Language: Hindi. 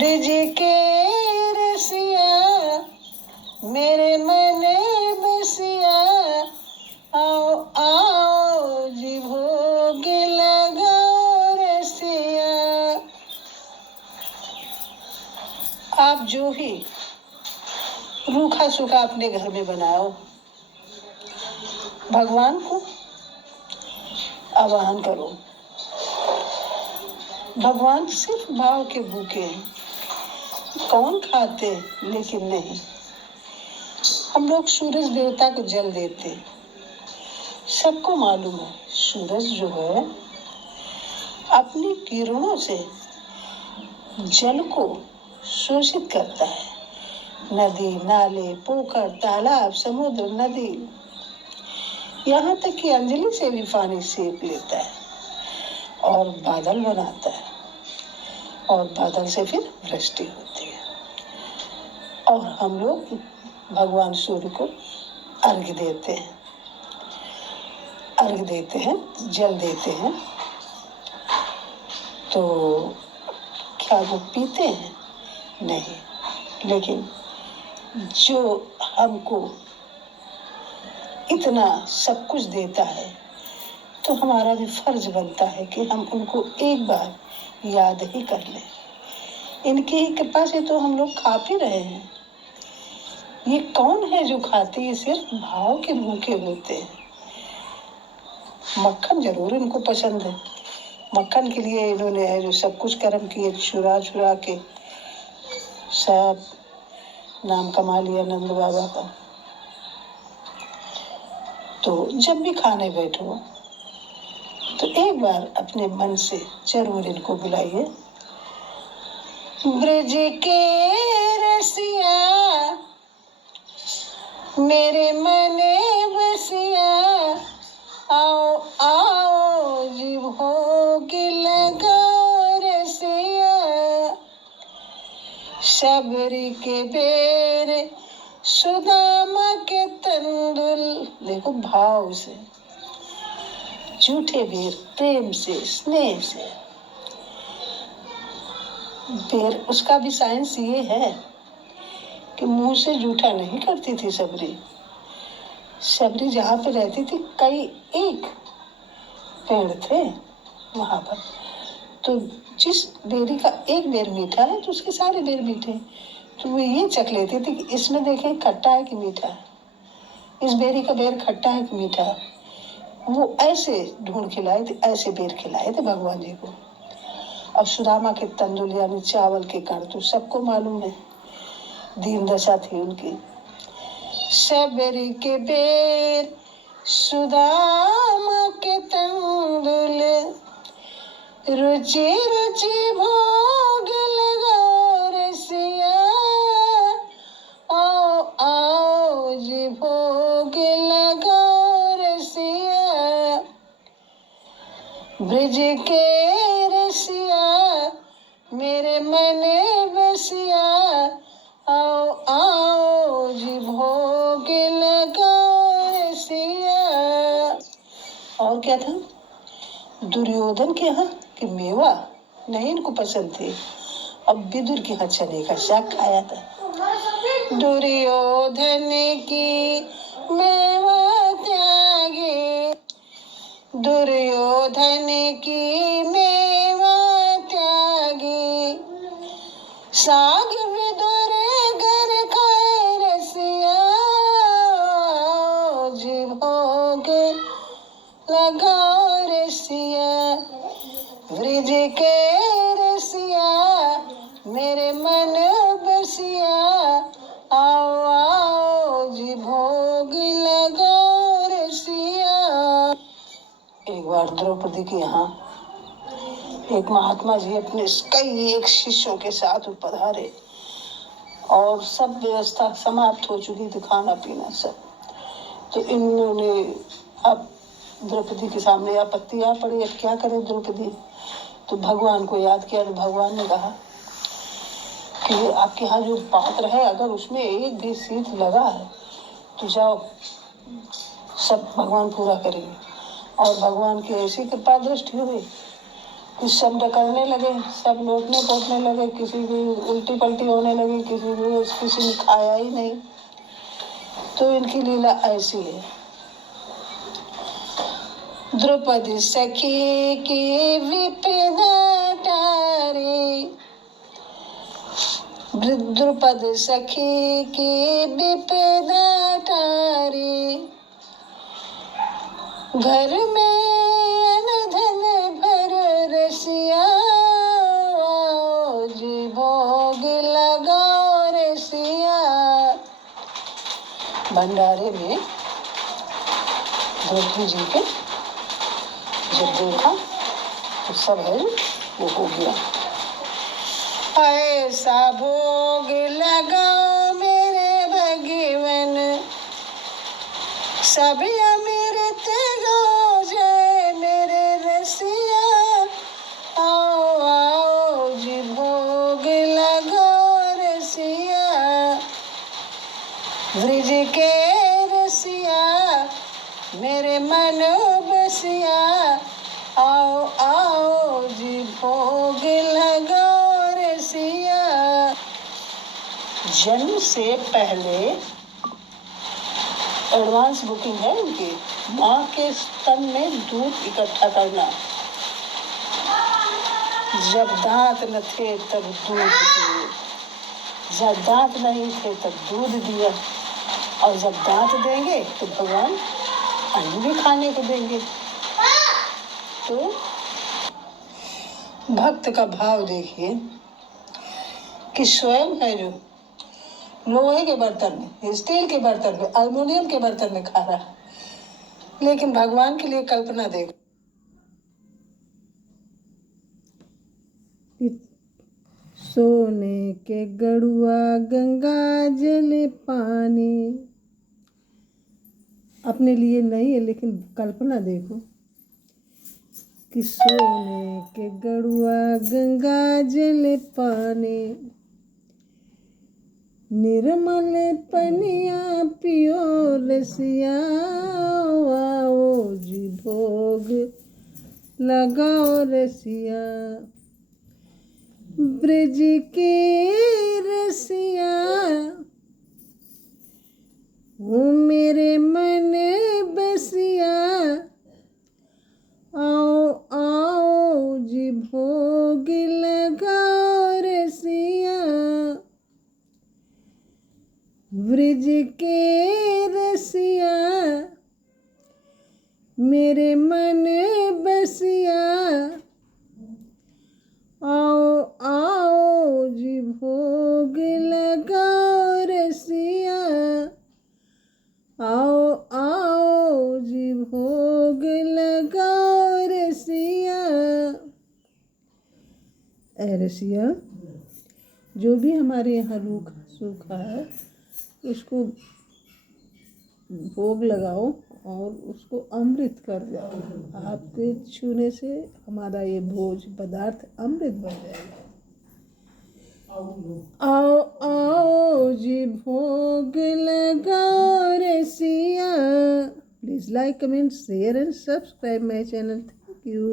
ब्रिज के रसिया मेरे मन बसिया, आओ आओ जी भोग लगाओ रसिया। आप जो भी रूखा सूखा अपने घर में बनाओ, भगवान को आवाहन करो। भगवान सिर्फ भाव के भूखे हैं, कौन खाते लेकिन नहीं। हम लोग सूरज देवता को जल देते, सबको मालूम है सूरज जो है अपनी किरणों से जल को शोषित करता है। नदी, नाले, पोखर, तालाब, समुद्र, नदी, यहाँ तक कि अंजलि से भी पानी सेक लेता है और बादल बनाता है, और बादल से फिर वृष्टि होती है। और हम लोग भगवान सूर्य को अर्घ्य देते हैं, जल देते हैं। तो क्या वो पीते हैं? नहीं, लेकिन जो हमको इतना सब कुछ देता है तो हमारा भी फर्ज बनता है कि हम उनको एक बार याद ही कर लें। इनकी ही कृपा से तो हम लोग खा पी रहे हैं। ये कौन है जो खाते? ये सिर्फ भाव के भूखे होते हैं। मक्खन जरूर इनको पसंद है, मक्खन के लिए इन्होंने है जो सब कुछ कर्म किए, चुरा चुरा के सब नाम कमा लिया नंद बाबा का। तो जब भी खाने बैठो तो एक बार अपने मन से जरूर इनको बुलाइए। ब्रिज के रसिया मेरे मन बसिया, आओ आओ जी भोग लगाओ रसिया। शबरी के बेर सुदामा के तंदुल, देखो भाव से, झूठे बेर प्रेम से, स्नेह से। बेर उसका भी साइंस ये है कि मुंह से जूठा नहीं करती थी सबरी। सबरी जहाँ पे रहती थी कई एक पेड़ थे वहां पर, तो जिस बेरी का एक बेर मीठा है तो उसके सारे बेर मीठे। तो वो ये चख लेती थी कि इसमें देखें खट्टा है कि मीठा है, इस बेरी का बेर खट्टा है कि मीठा है। वो ऐसे ढूंढ खिलाए थे, ऐसे बेर खिलाए थे भगवान जी को। और सुदामा के तंदुल यानी चावल के कण तो सबको मालूम है, दीन दशा थी उनकी। शबरी के बेर सुदामा के तंदुल, रुचि रुचि भोग लगाओ रसिया, आओ आओ जी भोग लगाओ रसिया। ब्रिज के रसिया मेरे मन बसिया, आओ आओ जी भोग लगाओ रसिया। और क्या था? दुर्योधन के यहाँ कि मेवा नहीं इनको पसंद थे, अब विदुर के यहाँ चने का शाक खाया था। दुर्योधन की मेवा त्यागे, दुर्योधन की मेवा त्यागे, साग विदुर घर खाए रसिया, जी भोग लगाओ रसिया। ब्रिज के रसिया मेरे मन बसिया, आओ आओ जी भोग लगाओ रसिया। एक बार द्रौपदी के यहाँ एक महात्मा जी अपने कई एक शिष्यों के साथ पधारे और सब व्यवस्था समाप्त हो चुकी थी, खाना पीना सब। तो इन्होंने अब द्रौपदी के सामने आपत्ति आ पड़ी, अब क्या करे द्रौपदी। तो भगवान को याद किया तो भगवान ने कहा कि आपके यहाँ जो पात्र है अगर उसमें एक भी शीत लगा है तो जाओ, सब भगवान पूरा करेंगे। और भगवान की ऐसी कृपा दृष्टि हुई कुछ सब ढकलने लगे, सब लौटने पोटने लगे, किसी की उल्टी पल्टी होने लगी, किसी ने खाया ही नहीं। तो इनकी लीला ऐसी है। द्रौपदी सखी की विपदा टारी, द्रुपद सखी की विपदा टारी, घर में अनधन भर रसिया, जी भोग लगाओ रसिया। भंडारे में द्रौपदी जी के जब देखा तो सब है वो हो गया। ऐसा भोग लगाओ मेरे भगवन, सब अमृत हो जाए मेरे रसिया। आओ आओ जी भोग लगाओ रसिया, ब्रिज के रसिया मेरे मन बसिया। आओ आओ जी भोग लगाओ रसिया। जन्म से पहले एडवांस बुकिंग है उनकी। माँ के स्तन में दूध इकट्ठा करना, जब दांत न थे तब दूध दिए, जब दांत नहीं थे तब दूध दिया, और जब दांत देंगे तो भगवान अन्न भी खाने को देंगे। तो भक्त का भाव देखिए कि स्वयं है जो लोहे के बर्तन में, स्टील के बर्तन में, अल्युमिनियम के बर्तन में खा रहा है, लेकिन भगवान के लिए कल्पना देखो। सोने के गड़ुआ गंगा जल पानी, अपने लिए नहीं है लेकिन कल्पना देखो कि सोने के गड़ुआ गंगा जल पानी, निर्मल पनिया पियो रसिया। आओ जी भोग लगाओ रसिया, ब्रज के रसिया वो मेरे मन बसिया। आओ आओ जी भोग लगाओ रसिया, ब्रज के रसिया मेरे मन बसिया। आओ आओ जी भोग लगाओ रसिया, आओ आओ जी भोग लगाओ रसिया। ऐ रसिया, जो भी हमारे यहाँ रूखा सूखा है उसको भोग लगाओ और उसको अमृत कर जाओ। आपके छूने से हमारा ये भोज पदार्थ अमृत बन जाएगा। आओ आओ जी भोग लगाओ रसिया। Please like, comment, share and subscribe my channel. Thank you.